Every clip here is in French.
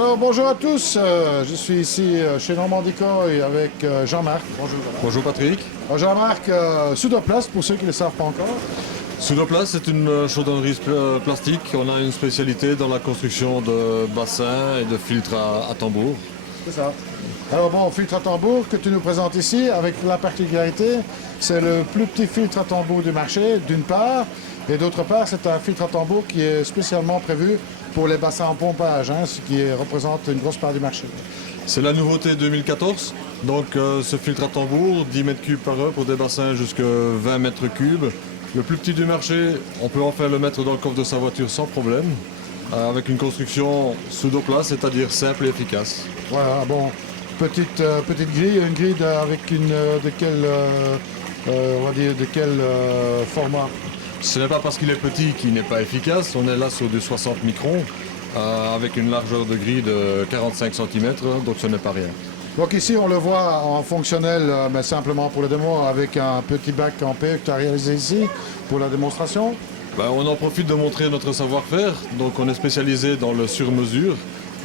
Alors bonjour à tous, je suis ici chez Normandie Coy avec Jean-Marc. Bonjour. Bonjour Patrick. Jean-Marc, Soudoplast pour ceux qui ne le savent pas encore. Soudoplast, c'est une chaudronnerie plastique. On a une spécialité dans la construction de bassins et de filtres à tambour. C'est ça. Alors bon, filtre à tambour que tu nous présentes ici avec la particularité, c'est le plus petit filtre à tambour du marché d'une part, et d'autre part c'est un filtre à tambour qui est spécialement prévu pour les bassins en pompage, ce qui représente une grosse part du marché. C'est la nouveauté 2014. Donc ce filtre à tambour, 10 mètres cubes par heure pour des bassins jusqu'à 20 mètres cubes. Le plus petit du marché, on peut enfin le mettre dans le coffre de sa voiture sans problème, avec une construction Soudoplast, c'est-à-dire simple et efficace. Voilà, bon, petite grille, une grille avec une de quel, on va dire, de quel format? Ce n'est pas parce qu'il est petit qu'il n'est pas efficace. On est là sur du 60 microns, avec une largeur de grille de 45 cm, donc ce n'est pas rien. Donc ici, on le voit en fonctionnel, mais simplement pour le démo, avec un petit bac en PE que tu as réalisé ici pour la démonstration. On en profite de montrer notre savoir-faire. Donc on est spécialisé dans le sur-mesure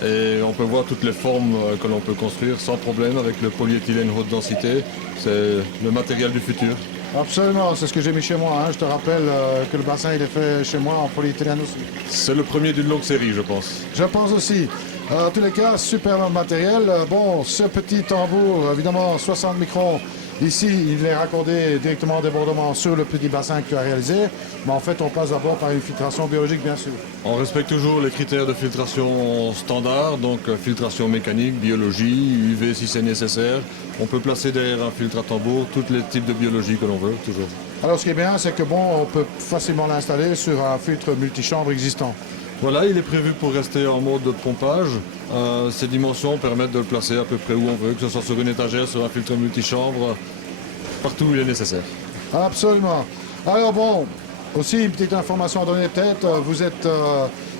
et on peut voir toutes les formes que l'on peut construire sans problème avec le polyéthylène haute densité. C'est le matériel du futur. Absolument, c'est ce que j'ai mis chez moi. Je te rappelle que le bassin il est fait chez moi en polyéthylène aussi. C'est le premier d'une longue série, je pense. Je pense aussi. En tous les cas, super matériel. Bon, ce petit tambour, évidemment 60 microns, ici il est raccordé directement au débordement sur le petit bassin que tu as réalisé. Mais en fait, on passe d'abord par une filtration biologique, bien sûr. On respecte toujours les critères de filtration standard, donc filtration mécanique, biologie, UV si c'est nécessaire. On peut placer derrière un filtre à tambour tous les types de biologie que l'on veut, toujours. Alors ce qui est bien, c'est que bon, on peut facilement l'installer sur un filtre multichambre existant. Voilà, il est prévu pour rester en mode de pompage. Ces dimensions permettent de le placer à peu près où on veut, que ce soit sur une étagère, sur un filtre multichambre, partout où il est nécessaire. Absolument. Alors bon, aussi une petite information à donner peut-être, vous êtes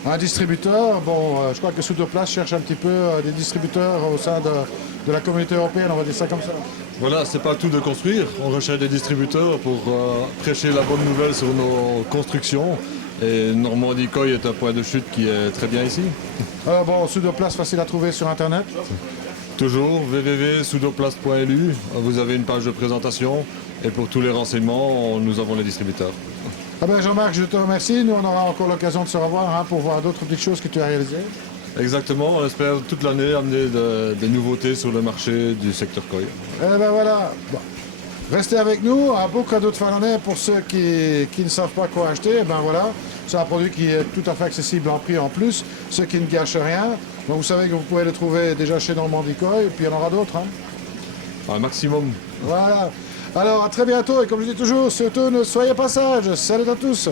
un distributeur. Bon, je crois que Soudoplast cherche un petit peu des distributeurs au sein de la communauté européenne, on va dire ça comme ça. Voilà, c'est pas tout de construire. On recherche des distributeurs pour prêcher la bonne nouvelle sur nos constructions. Et Normandie Coy est un point de chute qui est très bien ici. Bon, Soudoplast facile à trouver sur Internet. Toujours www.soudoplast.lu. Vous avez une page de présentation. Et pour tous les renseignements, nous avons les distributeurs. Ah ben Jean-Marc, je te remercie. Nous, on aura encore l'occasion de se revoir pour voir d'autres petites choses que tu as réalisées. Exactement, on espère toute l'année amener des nouveautés sur le marché du secteur Coy. Eh ben voilà. Bon. Restez avec nous, un beau cadeau de fin d'année pour ceux qui ne savent pas quoi acheter. Et ben voilà, c'est un produit qui est tout à fait accessible en prix en plus, ce qui ne gâche rien. Donc vous savez que vous pouvez le trouver déjà chez Normandie Coy, et puis il y en aura d'autres. Un maximum. Voilà. Alors à très bientôt, et comme je dis toujours, surtout ne soyez pas sages. Salut à tous.